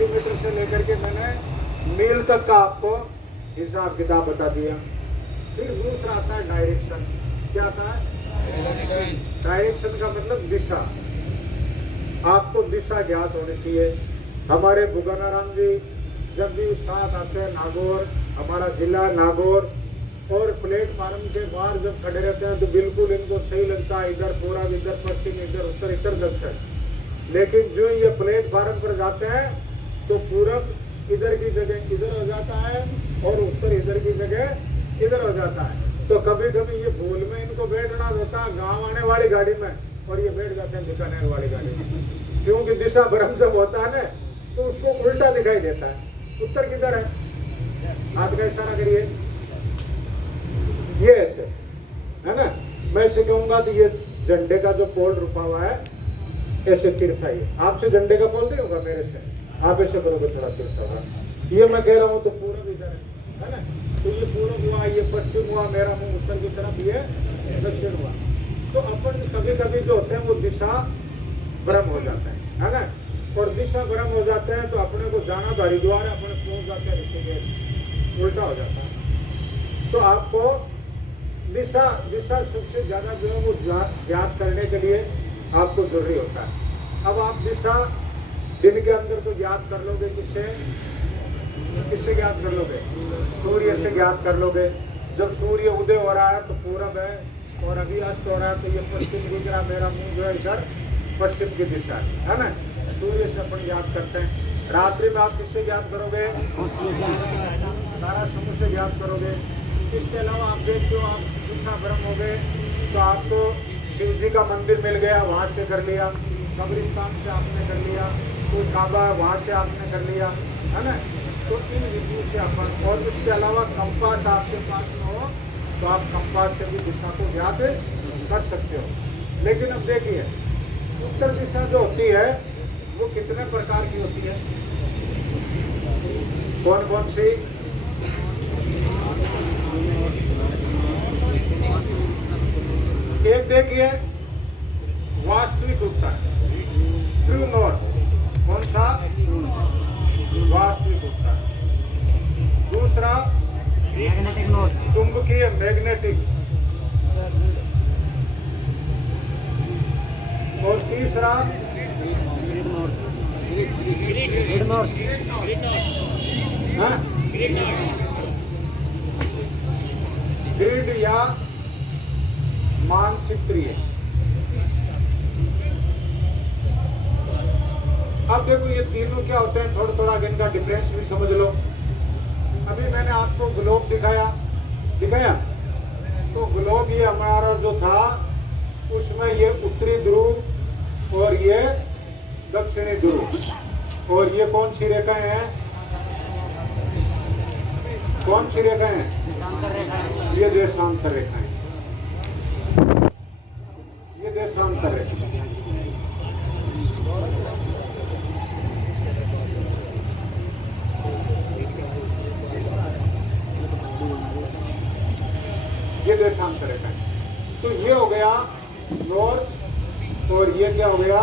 Centimetre से लेकर के मैंने मील तक का आपको हिसाब किताब बता दिया। फिर दूसरा आता है डायरेक्शन। क्या आता है? डायरेक्शन का मतलब दिशा। आपको दिशा ज्ञात होनी चाहिए। हमारे बुगानाराम जी जब भी साथ आते हैं नागौर, हमारा जिला नागौर, और प्लेटफार्म के बाहर जब खड़े रहते हैं तो बिल्कुल इनको सही लगता है, इधर पूरब, इधर पश्चिम, इधर उत्तर, इधर दक्षिण। लेकिन जो ये प्लेटफार्म पर जाते हैं तो पूरब इधर की जगह इधर हो जाता है और उत्तर इधर की जगह इधर हो जाता है। तो कभी कभी ये भूल में इनको बैठना होता है गाँव आने वाली गाड़ी में, और ये बैठ जाते हैं बीकानेर वाली गाड़ी में, क्योंकि दिशा भ्रम जब होता है ना तो उसको उल्टा दिखाई देता है। उत्तर किधर है? हाथ का इशारा करिए, ये ऐसे है ना। मैं ऐसे कहूंगा तो ये झंडे का जो पोल रुका हुआ है ऐसे तिरछा ही है। आपसे झंडे का पोल नहीं होगा, मेरे से आप ऐसे करोगे थोड़ा तिरछा होगा। ये मैं कह रहा हूँ तो पूरब इधर है ना, तो ये पूरब हुआ, ये पश्चिम हुआ, मेरा मुंह उत्तर की तरफ, ये दक्षिण हुआ। तो अपन कभी कभी जो होते हैं वो दिशा भ्रम हो जाता है ना, और दिशा भ्रम हो जाते हैं तो अपने को जाना तो हरिद्वार है, अपने पहुंच जाते हैं ऋषिकेश, उल्टा हो जाता है। तो आपको दिशा सबसे ज्यादा जो है वो ज्ञात करने के लिए आपको जरूरी होता है। अब आप दिशा दिन के अंदर तो ज्ञात कर लोगे, किससे ज्ञात कर लोगे? सूर्य से ज्ञात कर लोगे। जब सूर्य उदय हो रहा है तो पूरब है, और अभी अस्त हो रहा है तो ये पश्चिम गुजरा, मेरा मुंह जो है इधर पश्चिम की दिशा है ना। सूर्य से अपन ज्ञात करते हैं। रात्रि में आप किससे ज्ञात करोगे? तारा समूह से ज्ञात करोगे। इसके अलावा आप देखते हो आप दिशा भ्रम हो गए तो आपको शिव जी का मंदिर मिल गया, वहाँ से कर लिया, कब्रिस्तान से आपने कर लिया, कोई काबा है वहाँ से आपने कर लिया, है ना। तो इन विधियों से अपन, और इसके अलावा कंपास आपके पास में हो तो आप कंपास से भी दिशा को ज्ञात कर सकते हो। लेकिन अब देखिए उत्तर दिशा जो होती है वो कितने प्रकार की होती है? कौन कौन सी? एक देखिए वास्तविक उत्तर, ट्रू नॉर्थ। कौन सा? वास्तविक उत्तर। दूसरा चुंबकीय मैग्नेटिक, और तीसरा ग्रिड या मानचित्रीय। अब देखो ये तीनों क्या होते हैं, थोड़ा थोड़ा इनका डिफरेंस भी समझ लो। अभी मैंने आपको ग्लोब दिखाया तो ग्लोब ये हमारा जो था उसमें ये उत्तरी ध्रुव और ये दक्षिणी ध्रुव, और ये कौन सी रेखाएं हैं? कौन सी रेखाएं हैं? ये देशांतर रेखाएं, ये देशांतर रेखा। ये देशांतर रेखा है। तो ये हो गया नॉर्थ, और ये क्या हो गया?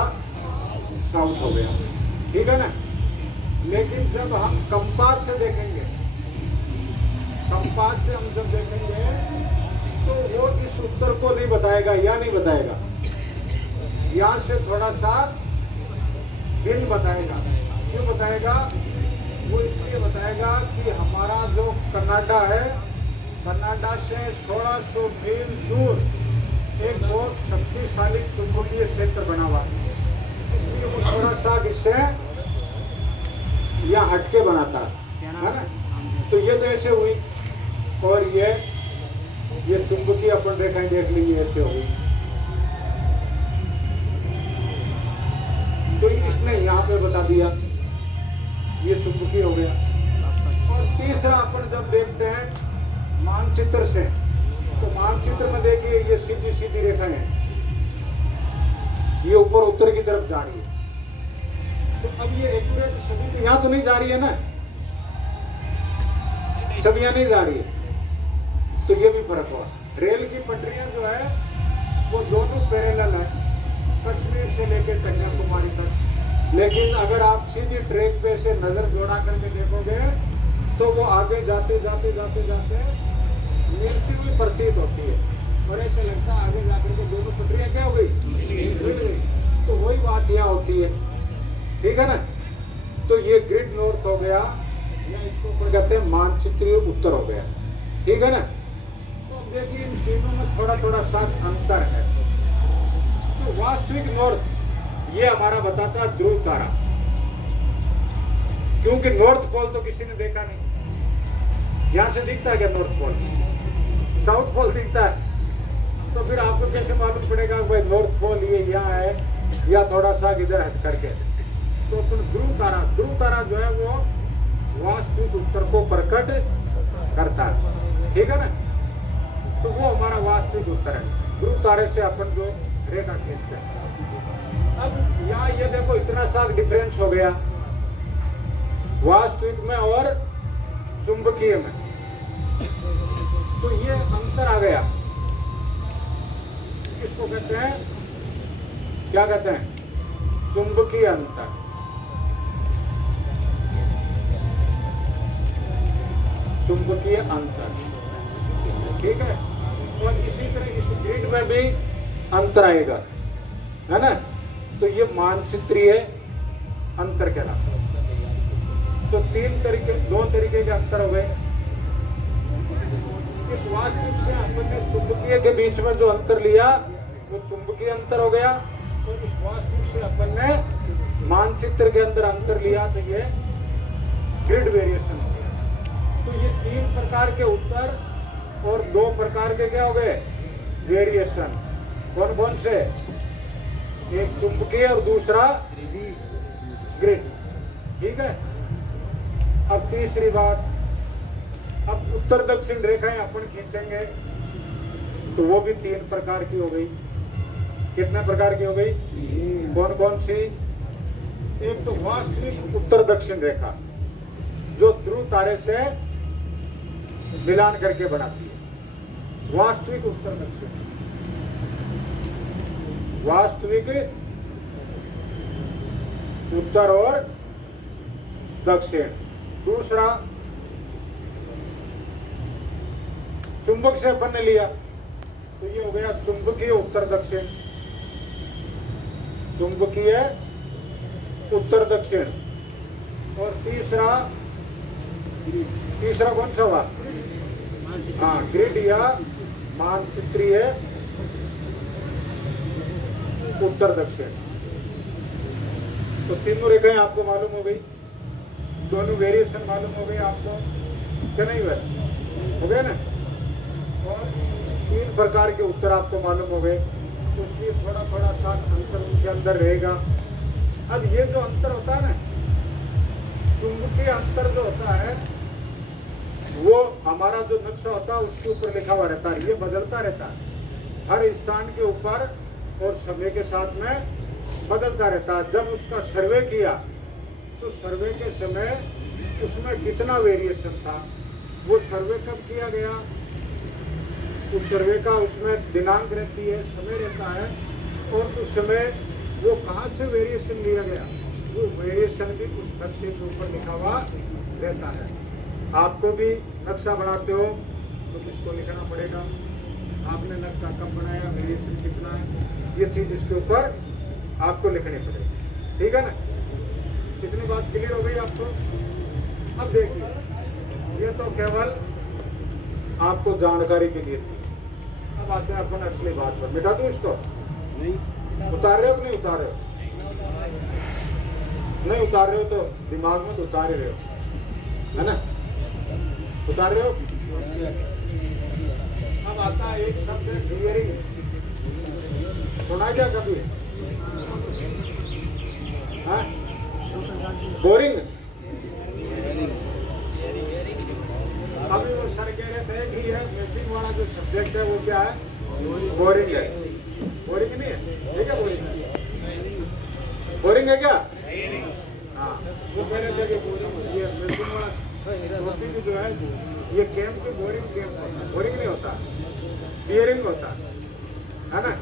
साउथ हो गया, ठीक है ना। लेकिन जब हम कंपास से देखेंगे, कंपास से हम जब देखेंगे तो वो इस उत्तर को नहीं बताएगा, या नहीं बताएगा, यहाँ से थोड़ा सा भिन्न बताएगा। क्यों बताएगा? वो इसलिए बताएगा कि हमारा जो कनाडा है, कनाडा से 1600 मील दूर एक बहुत शक्तिशाली चुंबकीय क्षेत्र बना हुआ है, इसलिए वो थोड़ा सा इससे या हटके बनाता है ना। तो ये तो ऐसे हुई, और ये चुंबकीय अपन रेखाएं देख लीजिए ऐसे हुई। तो इसने यहाँ पे बता दिया ये चुंबकीय हो गया। और तीसरा अपन जब देखते हैं मानचित्र से, तो मानचित्र में देखिए ये सीधी सीधी रेखाएं हैं, ये ऊपर उत्तर की तरफ जा रही है। तो अब ये एक्यूरेट सभी यहाँ तो नहीं जा रही है ना, सब यहाँ नहीं जा रही है, तो ये भी फर्क हुआ। रेल की पटरियां जो है वो दोनों पैरेलल है, कश्मीर से लेकर कन्याकुमारी तक, लेकिन अगर आप सीधी ट्रैक पे से नजर जोड़ा करके देखोगे तो वो आगे जाते जाते जाते जाते मिलती हुई प्रतीत होती है और ऐसा लगता है आगे जाकर के दोनों पटरियां क्या हो गई, मिल गई। तो वही बात यहाँ होती है, ठीक है ना। तो ये ग्रिड नॉर्थ हो गया या इसको ऊपर कहते हैं मानचित्रीय उत्तर हो गया, ठीक है ना। तो देखिए इन तीनों में थोड़ा थोड़ा सा अंतर है। तो वास्तविक नॉर्थ ये हमारा बताता है ध्रुव तारा, क्योंकि नॉर्थ पोल तो किसी ने देखा नहीं। यहां से दिखता है क्या नॉर्थ पोल, साउथ पोल दिखता है, तो फिर आपको कैसे मालूम पड़ेगा भाई नॉर्थ पोल ये यहाँ है या थोड़ा सा इधर हट करके। तो अपन ध्रुव तारा जो है वो वास्तविक उत्तर को प्रकट करता है, ठीक है ना। तो वो हमारा वास्तविक उत्तर है। ध्रुव तारे से अपन जो रेखा खींचते हैं। अब यहाँ ये देखो इतना सा डिफरेंस हो गया वास्तविक में और चुंबकीय में, तो ये अंतर आ गया। इसको कहते हैं, क्या कहते हैं, चुंबकीय अंतर। चुंबकीय अंतर, ठीक है। और इसी तरह इस ग्रिड में भी अंतर आएगा, है ना। तो ये मानचित्रीय अंतर कहलाता है। तो दो तरीके के अंतर हो गए। इस वास्तविक से आपने चुंबकीय के बीच में जो अंतर लिया वो चुंबकीय अंतर हो गया, और इस वास्तविक से अपन ने मानचित्र के अंदर अंतर लिया तो ये ग्रिड वेरिएशन हो गया। तो ये 3 प्रकार के उत्तर और 2 प्रकार के क्या हो गए, वेरिएशन। कौन कौन से, एक चुंबकीय और दूसरा ग्रिड, ठीक है। अब तीसरी बात, अब उत्तर दक्षिण रेखाएं अपन खींचेंगे तो वो भी 3 प्रकार की हो गई। कितने प्रकार की हो गई, कौन कौन सी, एक तो वास्तविक उत्तर दक्षिण रेखा जो ध्रुव तारे से मिलान करके बनाती है। वास्तविक उत्तर दक्षिण, वास्तविक उत्तर और दक्षिण। दूसरा चुंबक से अपन ने लिया तो ये हो गया चुंबकीय उत्तर दक्षिण, चुंबकीय उत्तर दक्षिण। और तीसरा कौन सा हुआ, हाँ ग्रिड या मानचित्रीय उत्तर दक्षिण। तो तीनों रेखाएं आपको मालूम हो गई, दोनों वेरिएशन मालूम हो गए आपको, क्या नहीं हुआ, हो गया ना। और 3 प्रकार के उत्तर आपको मालूम हो गए, तो इसलिए थोड़ा थोड़ा सा अंतर उनके अंदर रहेगा। अब ये जो अंतर होता है ना, चुंबकीय अंतर जो होता है वो हमारा जो नक्शा होता है उसके ऊपर लिखा हुआ रहता है, ये बदलता रहता है हर स्थान के ऊपर और समय के साथ में बदलता रहता है। जब उसका सर्वे किया तो सर्वे के समय उसमें कितना वेरिएशन था, वो सर्वे कब किया गया, उस सर्वे का उसमें दिनांक रहती है, समय रहता है, और उस समय वो कहाँ से वेरिएशन लिया गया, वो वेरिएशन भी उस नक्शे के ऊपर लिखा हुआ रहता है। आपको भी नक्शा बनाते हो तो किसको लिखना पड़ेगा, आपने नक्शा कब बनाया, वेरिएशन कितना है, ये चीज इसके ऊपर आपको लिखनी पड़ेगी, ठीक है ना। कितनी बात क्लियर हो गई आपको। अब देखिए ये तो केवल आपको जानकारी के लिए थी। अब आते हैं अपन असली बात पर। मिटा दूं इसको, नहीं उतार रहे हो कि नहीं उतार रहे हो, नहीं उतार रहे हो तो दिमाग में तो उतार रहे हो, है ना, उतार रहे हो। अब आता है एक शब्द बियरिंग, सुना क्या कभी, हाँ बोरिंग। अभी वो सर कह रहे थे कि यह मैपिंग वाला जो सब्जेक्ट है वो क्या है, बोरिंग है। बोरिंग नहीं है, ठीक है, बोरिंग है, बोरिंग है क्या, हाँ वो कह रहे थे कि बोरिंग, ये मैपिंग वाला टॉपिक जो है ये कैंप के बोरिंग कैंप होता है, बोरिंग नहीं होता, बियरिंग होता है ना।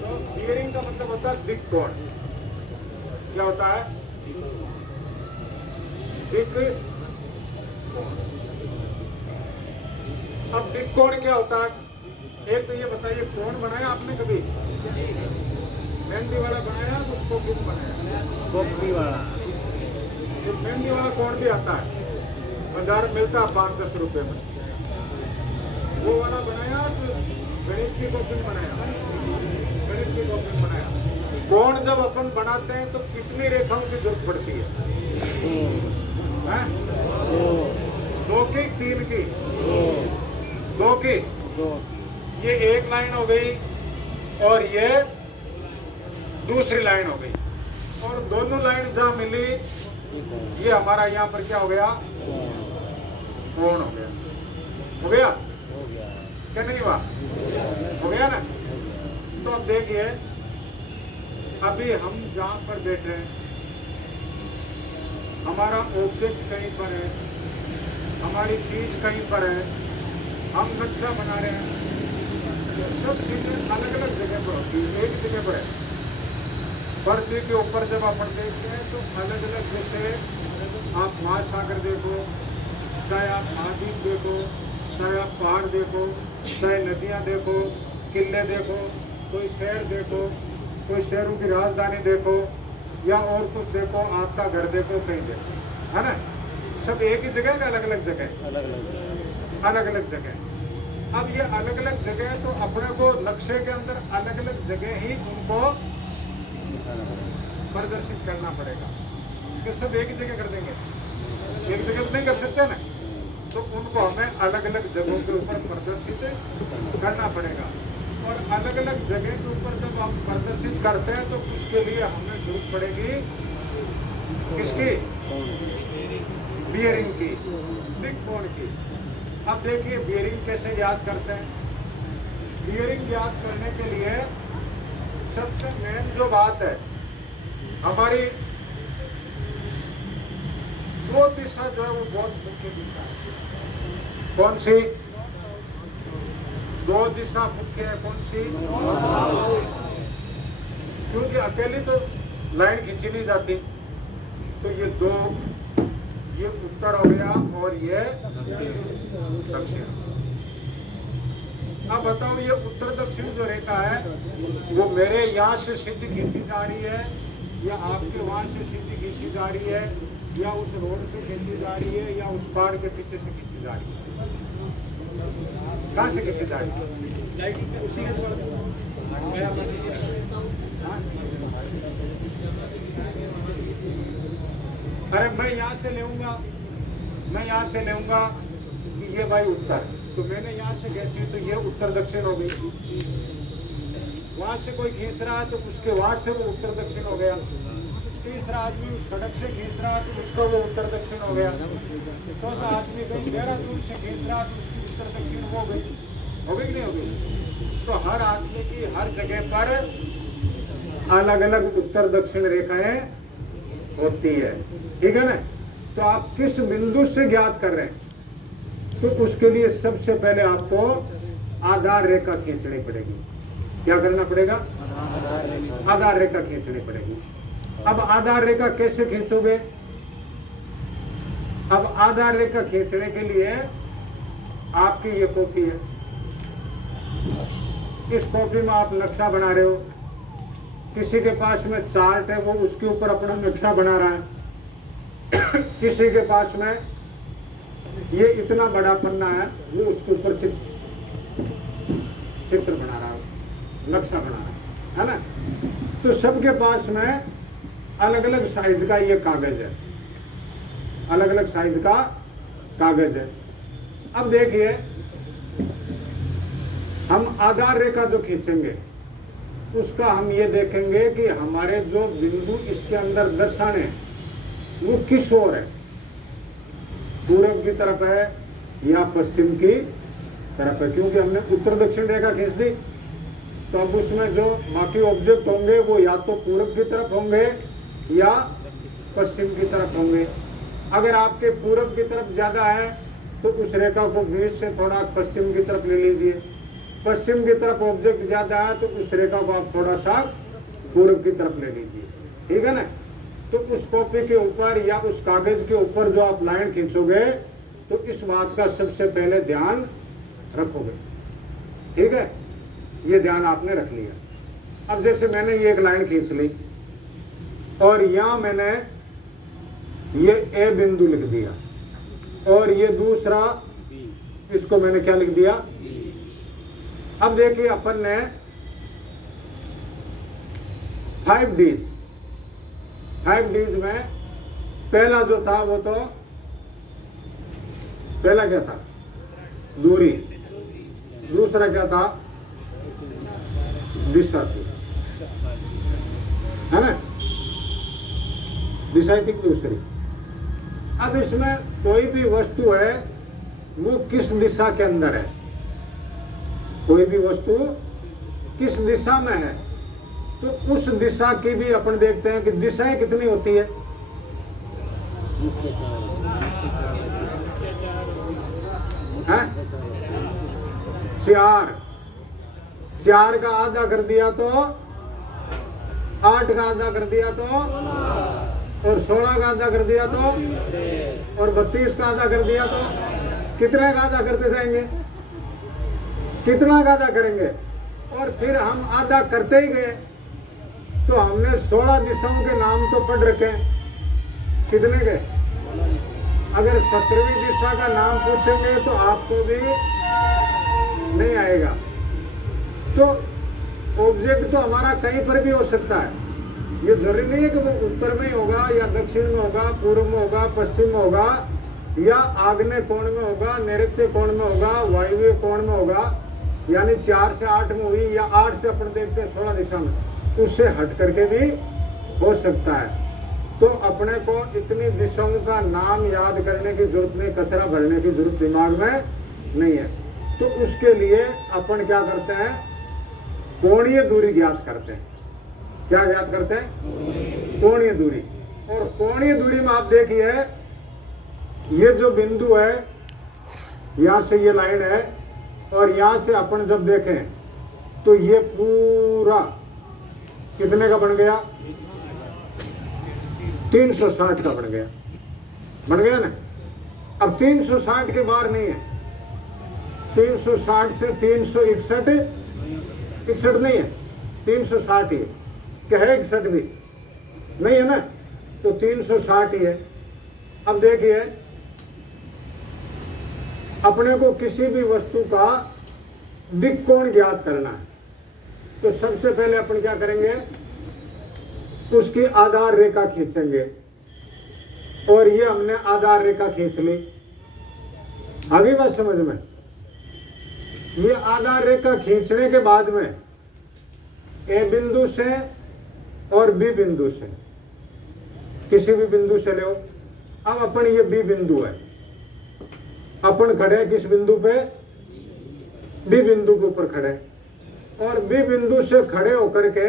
तो बियरिंग का मतलब होता है दिक्कोण, होता है? दिक्। अब दिक् कोण क्या होता है? एक तो ये बताइए, कौन बनाया आपने कभी? मेहंदी वाला बनाया, उसको किस बनाया? कॉपी वाला। तो मेहंदी वाला कौन भी आता है, बाजार में मिलता है 5-10 रुपए में, वो वाला बनाया तो गणित की कॉपी बनाया, गणित की कॉपी बनाया। कौन जब अपन बनाते हैं तो कितनी रेखाओं की जरूरत पड़ती है? हैं? 2 की, 3 की? 2 की। ये एक लाइन हो गई और ये दूसरी लाइन हो गई, और दोनों लाइन जहां मिली, ये हमारा यहाँ पर क्या हो गया? कोण हो गया। हो गया क्या? नहीं हुआ? हो गया ना? तो अब देखिए, अभी हम जहां पर बैठे हैं, हमारा ऑब्जेक्ट कहीं पर है, हमारी चीज कहीं पर है, हम नक्शा बना रहे हैं, तो सब चीजें अलग अलग जगह पर होती है, एक जगह पर है। पृथ्वी के ऊपर जब अपन देखते हैं तो अलग अलग, जैसे आप महासागर देखो, चाहे आप महाद्वीप देखो, चाहे आप पहाड़ देखो, चाहे नदियां देखो, किले देखो, कोई शहर देखो, कोई शहरों की राजधानी देखो, या और कुछ देखो, आपका घर देखो, कहीं देखो, है ना? सब एक ही जगह का अलग अलग जगह? अलग अलग जगह। अब ये अलग अलग जगह, तो अपने को नक्शे के अंदर अलग अलग जगह ही उनको प्रदर्शित करना पड़ेगा, कि सब एक ही जगह कर देंगे? एक जगह तो नहीं कर सकते ना, तो उनको हमें अलग अलग जगहों के ऊपर प्रदर्शित करना पड़ेगा। और अलग अलग जगह के ऊपर जब हम प्रदर्शित करते हैं तो उसके लिए हमें जरूरत पड़ेगी किसकी? बियरिंग की, दिक् कोण की। अब देखिए बियरिंग कैसे याद करते हैं? बियरिंग याद करने के लिए सबसे मेन जो बात है, हमारी 2 दिशा जो है वो बहुत मुख्य दिशा है। कौन सी 2 दिशा मुख्य है? कौन सी? क्योंकि अकेली तो लाइन खींची नहीं जाती, तो ये 2, ये उत्तर हो गया और ये दक्षिण। अब बताओ, ये उत्तर दक्षिण जो रेखा है वो मेरे यहाँ से सीधी खींची जा रही है, या आपके वहां से सीधी खींची जा रही है, या उस रोड से खींची जा रही है, या उस पहाड़ के पीछे से खींची जा रही है? कहाँ से खींची जा रही है? हाँ? अरे मैं यहाँ से लेऊंगा, मैं यहाँ से लेऊंगा कि ये भाई उत्तर, तो मैंने यहाँ से खींची तो ये उत्तर दक्षिण हो गई। वहां से कोई खींच रहा है तो उसके वहां से वो उत्तर दक्षिण हो गया। तीसरा आदमी उस सड़क से खींच रहा है तो उसका वो उत्तर दक्षिण हो गया। चौथा आदमी कहीं देहरादून से खींच रहा तो उसकी उत्तर दक्षिण हो गई। हो गई कि नहीं हो गई? तो हर आदमी की हर जगह पर अलग अलग उत्तर दक्षिण रेखाएं होती है, ठीक है ना? तो आप किस बिंदु से ज्ञात कर रहे हैं, तो उसके लिए सबसे पहले आपको आधार रेखा खींचनी पड़ेगी। क्या करना पड़ेगा? आधार रेखा खींचनी पड़ेगी। अब आधार रेखा कैसे खींचोगे? अब आधार रेखा खींचने के लिए आपकी ये कॉपी है, इस कॉपी में आप नक्शा बना रहे हो। किसी के पास में चार्ट है, वो उसके ऊपर अपना नक्शा बना रहा है। किसी के पास में ये इतना बड़ा पन्ना है, वो उसके ऊपर चित्र बना रहा है, नक्शा बना रहा है ना? तो सबके पास में अलग अलग साइज का ये कागज है, अलग अलग साइज का कागज है। अब देखिए, हम आधार रेखा जो खींचेंगे उसका हम ये देखेंगे कि हमारे जो बिंदु इसके अंदर दर्शाने वो किस ओर है, पूरब की तरफ है या पश्चिम की तरफ है। क्योंकि हमने उत्तर दक्षिण रेखा खींच दी, तो अब उसमें जो बाकी ऑब्जेक्ट होंगे वो या तो पूरब की तरफ होंगे या पश्चिम की तरफ होंगे। अगर आपके पूरब की तरफ ज्यादा है तो उस रेखा को बीच से थोड़ा पश्चिम की तरफ ले लीजिए। पश्चिम की तरफ ऑब्जेक्ट ज्यादा है तो उस रेखा को आप थोड़ा सा पूरब की तरफ ले लीजिए, ठीक है ना? तो उस कॉपी के ऊपर या उस कागज के ऊपर जो आप लाइन खींचोगे तो इस बात का सबसे पहले ध्यान रखोगे। ठीक है, ये ध्यान आपने रख लिया। अब जैसे मैंने ये एक लाइन खींच ली और यहां मैंने ये ए बिंदु लिख दिया और ये दूसरा, इसको मैंने क्या लिख दिया? अब देखिए अपन ने 5 Ds में पहला जो था वो तो पहला क्या था? दूरी। दूसरा क्या था? दिशा थी, है ना? दिशा थी दूसरी। अब इसमें कोई भी वस्तु है वो किस दिशा के अंदर है, कोई भी वस्तु किस दिशा में है, तो उस दिशा की भी अपन देखते हैं कि दिशाएं कितनी होती है। हैं? 4 का आधा कर दिया तो 8 का आधा कर दिया तो, और 16 का आधा कर दिया तो, और 32 का आधा कर दिया तो, कितने का आधा करते जाएंगे? कितना का आधा करेंगे? और फिर हम आधा करते ही गए तो हमने 16 दिशाओं के नाम तो पढ़ रखे हैं, कितने के? अगर 17वीं दिशा का नाम पूछेंगे तो आपको भी नहीं आएगा। तो ऑब्जेक्ट तो हमारा कहीं पर भी हो सकता है, ये जरूरी नहीं है कि वो उत्तर में होगा या दक्षिण में होगा, पूर्व में होगा, पश्चिम में होगा, या आग्नेय कोण में होगा, नैऋत्य कोण में होगा, वायव्य कोण में होगा, यानी 4 से 8 में हुई, या 8 से अपन देखते हैं 16 दिशा में, उससे हट करके भी हो सकता है। तो अपने को इतनी दिशाओं का नाम याद करने की जरूरत नहीं, कचरा भरने की जरूरत दिमाग में नहीं है। तो उसके लिए अपन क्या करते हैं? कोणीय दूरी ज्ञात करते हैं। क्या ज्ञात करते हैं? कोणीय दूरी। और कोणीय दूरी में आप देखिए, ये जो बिंदु है, यहां से ये लाइन है, और यहां से अपन जब देखें तो ये पूरा कितने का बन गया? 360 का बन गया। बन गया ना? अब 360 के बाहर नहीं है। 360 से 361 नहीं है, 360 ही है। क्या है? 61 भी नहीं है ना, तो 360 ही है। अब देखिए, अपने को किसी भी वस्तु का दिक् कोण ज्ञात करना है, तो सबसे पहले अपन क्या करेंगे? उसकी आधार रेखा खींचेंगे, और ये हमने आधार रेखा खींच ली। आगे बात समझ में? ये आधार रेखा खींचने के बाद में ए बिंदु से और बी बिंदु से, किसी भी बिंदु से लो। अब अपन ये बी बिंदु है, अपन खड़े हैं किस बिंदु पे? बी बिंदु के ऊपर खड़े, और बी बिंदु से खड़े होकर के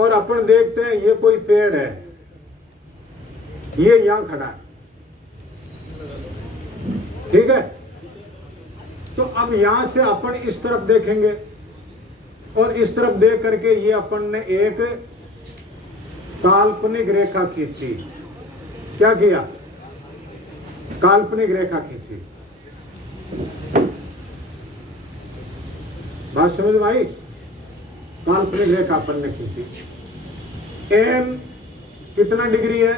और अपन देखते हैं ये कोई पेड़ है, ये यहां खड़ा है। ठीक है, तो अब यहां से अपन इस तरफ देखेंगे, और इस तरफ देख करके ये अपन ने एक काल्पनिक रेखा खींची। क्या किया? काल्पनिक रेखा खींची। बात समझ में आई? काल्पनिक रेखा अपन ने खींची। एन कितना डिग्री है?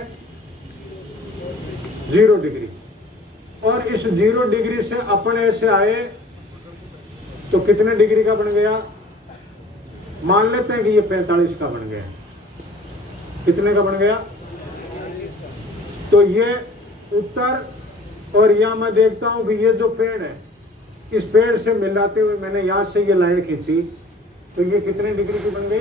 0 डिग्री। और इस 0 डिग्री से अपन ऐसे आए तो कितने डिग्री का बन गया? मान लेते हैं कि ये 45 का बन गया। कितने का बन गया? तो ये उत्तर, और यहां मैं देखता हूं कि ये जो पेड़ है, इस पेड़ से मिलाते हुए मैंने यहां से ये लाइन खींची, तो ये कितने डिग्री की बन गई?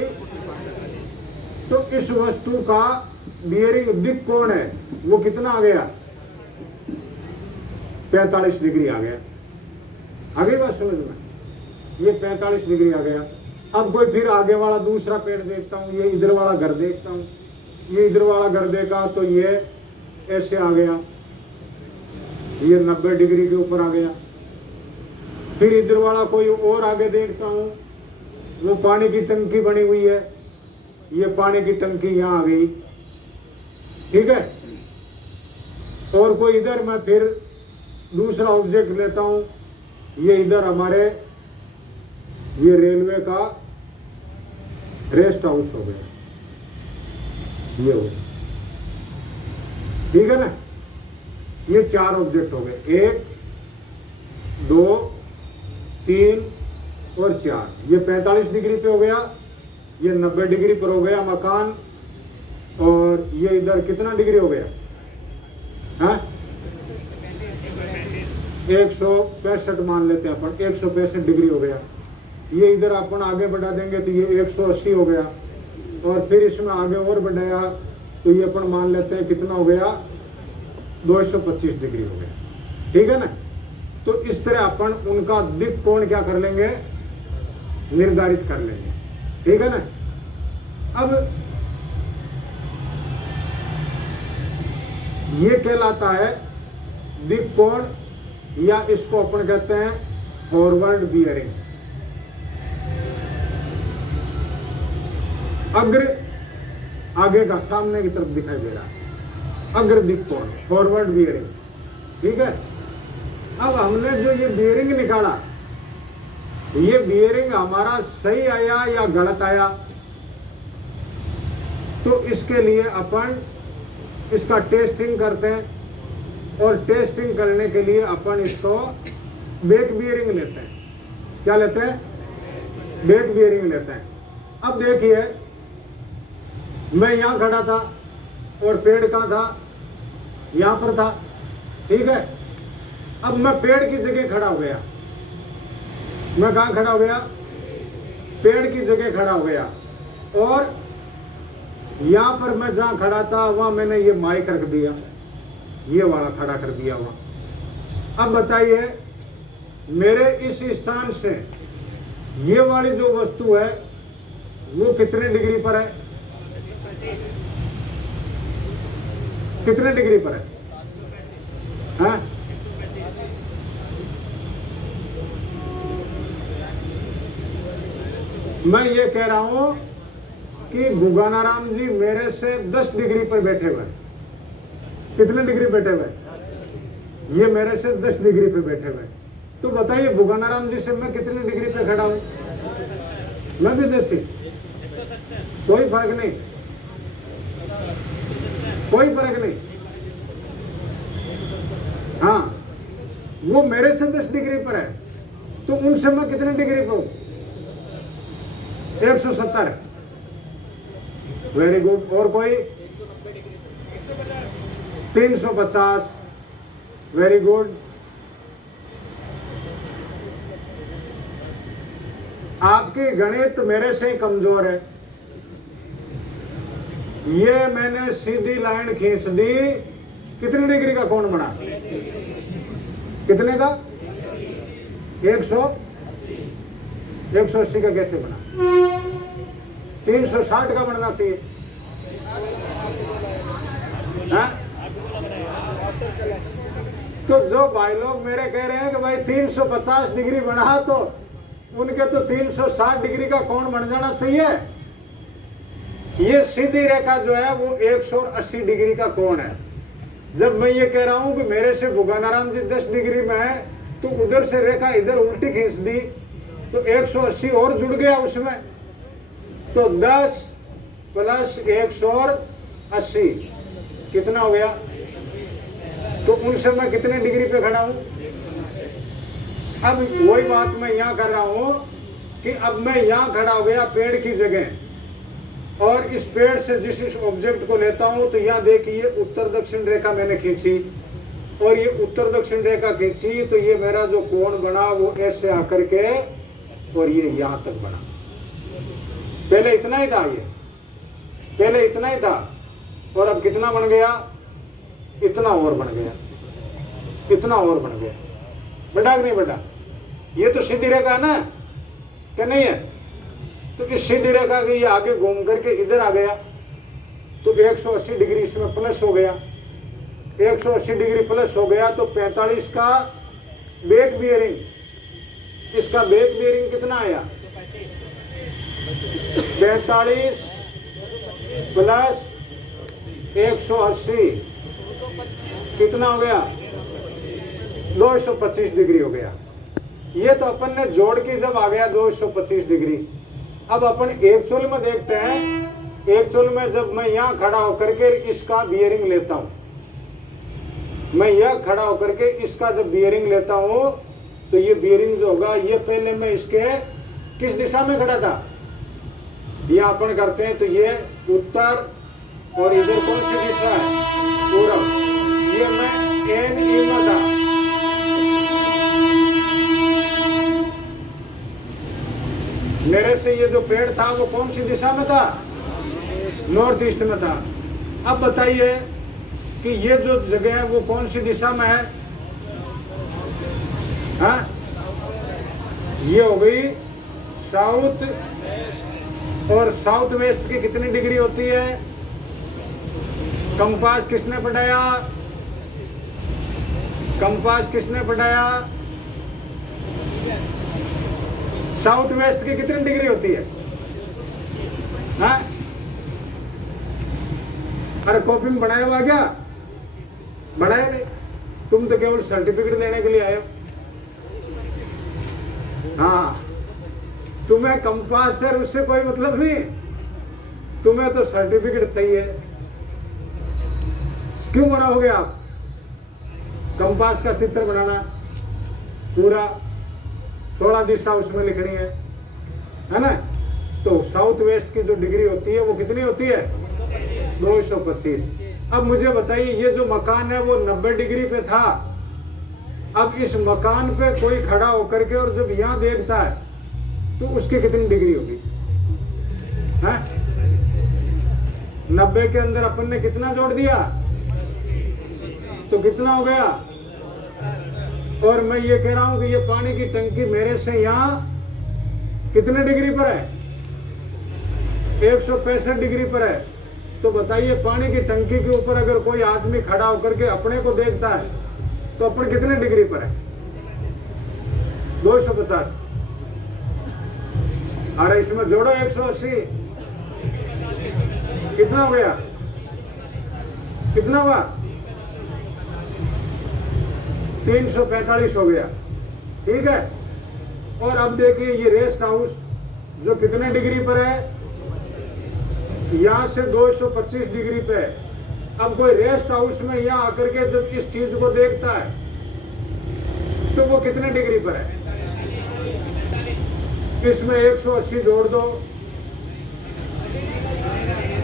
तो इस वस्तु का बियरिंग दिक् कोण है वो कितना आ गया? 45 डिग्री आ गया। आगे बात समझ में? ये 45 डिग्री आ गया। अब कोई फिर आगे वाला दूसरा पेड़ देखता हूं, ये इधर वाला घर देखता हूं, ये इधर वाला घर देखा तो ये ऐसे आ गया, ये 90 डिग्री के ऊपर आ गया। फिर इधर वाला कोई और आगे देखता हूं, वो पानी की टंकी बनी हुई है, ये पानी की टंकी यहां आ गई। ठीक है। और कोई इधर मैं फिर दूसरा ऑब्जेक्ट लेता हूं, ये इधर हमारे ये रेलवे का रेस्ट हाउस हो गया, ये हो गया, ठीक है ना। ये 4 ऑब्जेक्ट हो गए, 1 2 3 और 4। ये 45 डिग्री पे हो गया, ये 90 डिग्री पर हो गया मकान, और ये इधर कितना डिग्री हो गया, हाँ 165 मान लेते हैं अपन, 165 डिग्री हो गया। ये इधर अपन आगे बढ़ा देंगे तो ये 180 हो गया, और फिर इसमें आगे और बढ़ाया तो ये अपन मान लेते हैं कितना हो गया, 225 डिग्री हो गया, ठीक है ना। तो इस तरह अपन उनका दिक् कोण क्या कर लेंगे, निर्धारित कर लेंगे, ठीक है ना। अब ये कहलाता है दिक् कोण, या इसको अपन कहते हैं फॉरवर्ड बियरिंग। अग्र आगे का सामने की तरफ दिखाई दे रहा है, अग्र दिक् कोण, फॉरवर्ड बियरिंग, ठीक है। अब हमने जो ये बियरिंग निकाला, ये बियरिंग हमारा सही आया या गलत आया, तो इसके लिए अपन इसका टेस्टिंग करते हैं, और टेस्टिंग करने के लिए अपन इसको बैक बियरिंग लेते हैं। क्या लेते हैं, बैक बियरिंग लेते हैं। अब देखिए, मैं यहां खड़ा था और पेड़ कहां था, यहां पर था, ठीक है। अब मैं पेड़ की जगह खड़ा हो गया, मैं कहां खड़ा हो गया, पेड़ की जगह खड़ा हो गया, और यहां पर मैं जहां खड़ा था वहां मैंने ये माइक रख दिया, ये वाला खड़ा कर दिया वहां। अब बताइए, मेरे इस स्थान से ये वाली जो वस्तु है वो कितने डिग्री पर है, कितने डिग्री पर है, हाँ? मैं ये कह रहा हूं कि बुगानाराम जी मेरे से 10 डिग्री पर बैठे हुए। कितने डिग्री बैठे हुए, ये मेरे से 10 डिग्री पे बैठे हुए। तो बताइए बुगानाराम जी से मैं कितने डिग्री पे खड़ा हूं, मैं भी 10, कोई फर्क नहीं, कोई फर्क नहीं। हाँ, वो मेरे से 10 डिग्री पर है, तो उनसे मैं कितने डिग्री पे हूं, 170। Very good. और कोई 350, वेरी गुड। आपकी गणित मेरे से ही कमजोर है। ये मैंने सीधी लाइन खींच दी, कितने डिग्री का कोण बना, कितने का, 180 का कैसे बना, 360 का बनना चाहिए, हाँ? तो जो भाई लोग मेरे कह रहे हैं कि भाई 350 डिग्री बना, तो उनके तो 360 डिग्री का कोण बन जाना चाहिए। ये सीधी रेखा जो है वो 180 डिग्री का कोण है। जब मैं ये कह रहा हूं कि मेरे से बुगानाराम जी 10 डिग्री में है, तो उधर से रेखा इधर उल्टी खींच दी, तो 180 और जुड़ गया उसमें, तो 10 + 180 कितना हो गया, तो उनसे मैं कितने डिग्री पे खड़ा हूं। अब वही बात मैं यहां कर रहा हूं कि अब मैं यहां खड़ा हो गया पेड़ की जगह, और इस पेड़ से जिस ऑब्जेक्ट को लेता हूं, तो यहां देखिए उत्तर दक्षिण रेखा मैंने खींची, और ये उत्तर दक्षिण रेखा खींची, तो ये मेरा जो कोण बना वो ऐसे आकर के और ये यहां तक बना। पहले इतना ही था, ये पहले इतना ही था, और अब कितना बन गया, इतना और बन गया, इतना और बन गया। बढ़ा कि नहीं बढ़ा, ये तो सीधी रेखा है ना, क्या नहीं है। तो इस सीधी रेखा के ये आगे घूम करके इधर आ गया, तो 180 डिग्री इसमें प्लस हो गया, 180 डिग्री प्लस हो गया, तो 45 का बैक बियरिंग, इसका बैक बियरिंग कितना आया, 45 + 180 कितना हो गया? 225 डिग्री हो गया। ये तो अपन ने जोड़ के जब आ गया 225 डिग्री। अब अपन एक चुल में देखते हैं। एक चुल में जब मैं यहां खड़ा होकर के इसका बियरिंग लेता हूं, मैं यह खड़ा होकर के इसका जब बियरिंग लेता हूं तो ये बियरिंग जो होगा ये पहले मैं इसके किस दिशा में खड़ा था? ये अपन करते हैं तो ये उत्तर और इधर कौन सी दिशा है? पूरब। ये मैं एन ई में था। मेरे से ये जो पेड़ था वो कौन सी दिशा में था? नॉर्थ ईस्ट में था। अब बताइए कि ये जो जगह है वो कौन सी दिशा में है? हाँ, ये हो गई साउथ। और साउथ वेस्ट की कितनी डिग्री होती है? कंपास किसने पढ़ाया? कंपास किसने पढ़ाया? साउथ वेस्ट की कितनी डिग्री होती है? हाँ? अरे कॉपी में बनाया हुआ क्या? बनाया नहीं। तुम तो केवल सर्टिफिकेट देने के लिए आए हो। हाँ, तुम्हें कंपास सर उससे कोई मतलब नहीं, तुम्हें तो सर्टिफिकेट चाहिए। क्यों बनाओगे आप? कंपास का चित्र बनाना पूरा 16 दिशा उसमें लिखनी है ना? तो साउथ वेस्ट की जो डिग्री होती है वो कितनी होती है? 225। अब मुझे बताइए, ये जो मकान है वो 90 डिग्री पे था। अब इस मकान पे कोई खड़ा होकर के और जब यहां देखता है तो उसकी कितनी डिग्री होगी? 90 के अंदर अपन ने कितना जोड़ दिया तो कितना हो गया? और मैं ये कह रहा हूं कि ये पानी की टंकी मेरे से यहां कितने डिग्री पर है? 165 डिग्री पर है। तो बताइए, पानी की टंकी के ऊपर अगर कोई आदमी खड़ा होकर के अपने को देखता है तो अपन कितने डिग्री पर है? 250। अरे इसमें जोड़ो 180, कितना हो गया? कितना हुआ? 345 हो गया। ठीक है। और अब देखिए ये रेस्ट हाउस जो कितने डिग्री पर है? यहां से 225 डिग्री पे है। अब कोई रेस्ट हाउस में यहां आकर के जब इस चीज को देखता है तो वो कितने डिग्री पर है? इसमें 180 जोड़ दो,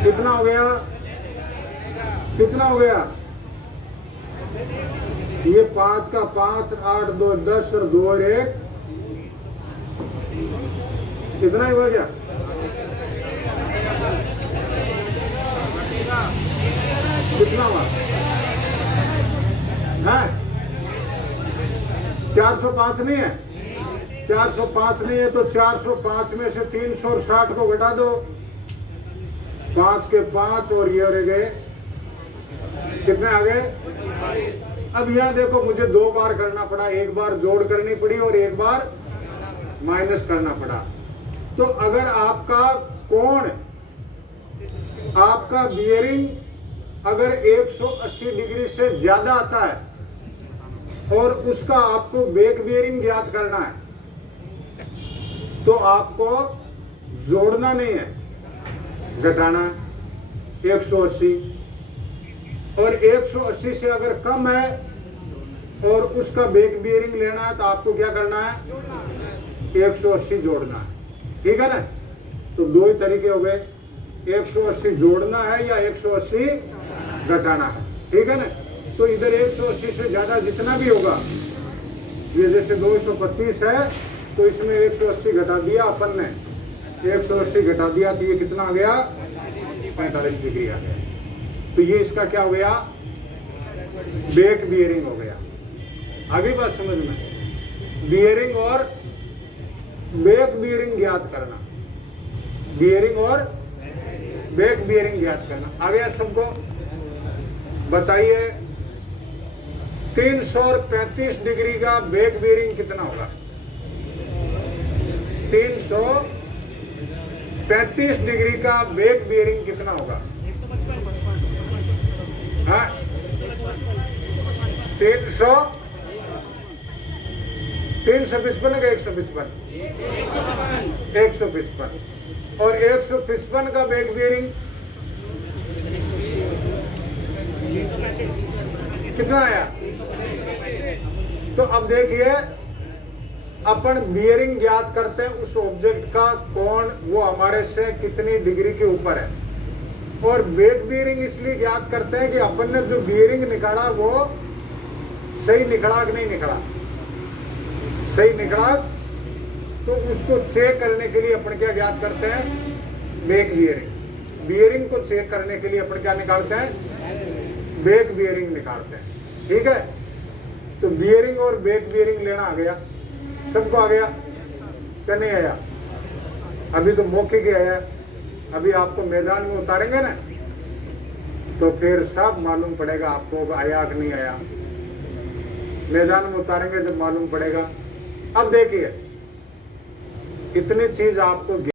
कितना हो गया? कितना हो गया? ये 5 का 5, 8 2 10 और 2 और 1 कितना ही हो गया? कितना हुआ? 405 नहीं है? 405 नहीं है तो 405 में से 360 को घटा दो। 5 के 5 और ये रह गए, कितने आ गए? अब यहां देखो, मुझे 2 बार करना पड़ा। एक बार जोड़ करनी पड़ी और एक बार माइनस करना पड़ा। तो अगर आपका कोण, आपका बियरिंग अगर 180 डिग्री से ज्यादा आता है और उसका आपको बैक बियरिंग ज्ञात करना है तो आपको जोड़ना नहीं है, घटाना है 180। और 180 से अगर कम है और उसका बैक बियरिंग लेना है तो आपको क्या करना है? 180 जोड़ना है। ठीक है ना? तो 2 ही तरीके हो गए, 180 जोड़ना है या 180 घटाना है। ठीक है ना? तो इधर 180 से ज्यादा जितना भी होगा, ये जैसे 225 है तो इसमें 180 घटा दिया अपन ने, 180 घटा दिया तो ये कितना आ गया? 45 डिग्री आ गया। तो ये इसका क्या हो गया? बैक बियरिंग हो गया। आगे बात समझ में? बियरिंग और बैक बियरिंग ज्ञात करना, बियरिंग और बैक बियरिंग ज्ञात करना। आ गया सबको? बताइए 335 डिग्री का बैक बियरिंग कितना होगा? 335 डिग्री का बैक बियरिंग कितना होगा? हाँ 355 का 155 155 और 155 का बैक बियरिंग कितना आया? तो अब देखिए अपन बियरिंग ज्ञात करते हैं उस ऑब्जेक्ट का कोण वो हमारे से कितनी डिग्री के ऊपर है, और बैक बियरिंग इसलिए ज्ञात करते हैं कि अपन ने जो बियरिंग निकाला वो सही निकला कि नहीं निकला। सही निकला तो उसको चेक करने के लिए अपन क्या ज्ञात करते हैं? Back bearing. बियरिंग को चेक करने के लिए अपन क्या निकालते हैं? बैक बियरिंग निकालते हैं। ठीक है, तो बियरिंग और बैक बियरिंग लेना आ गया, सबको आ गया क्या नहीं आया? अभी तो मौखिक ही आया, अभी आपको मैदान में उतारेंगे ना तो फिर सब मालूम पड़ेगा आपको आया कि नहीं आया। मैदान में उतारेंगे जब मालूम पड़ेगा। अब देखिए इतनी चीज आपको